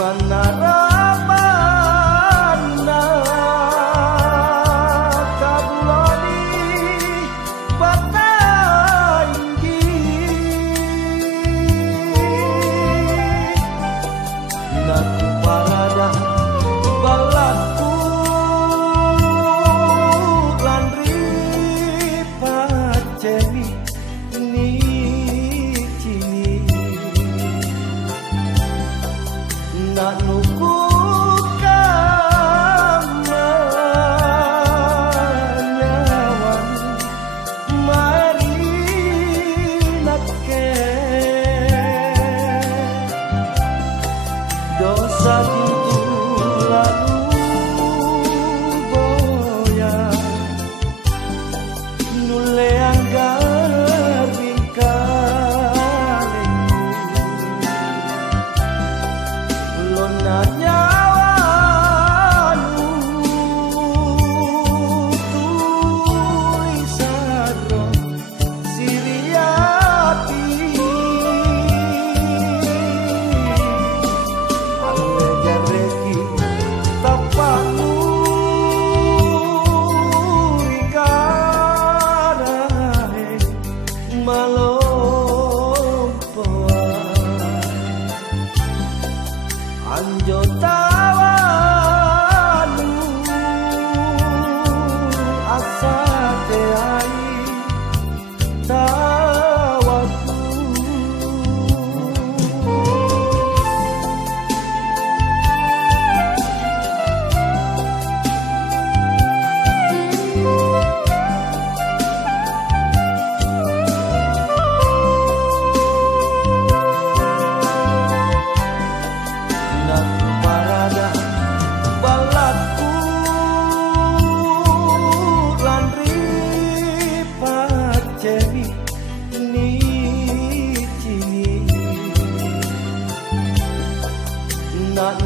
manarabana kabuloni batainggi naku parada balaku landri paceni ni cini nak nuku kamanyawan mari nakke dosa itu lalu boya nule anggar bingkale lona nyawanu tulisaro siriati alle jareki tapamu ikarahe malompoan anjo tawanu asate ai tawaku naku parada balaku landri paceni ni cini nak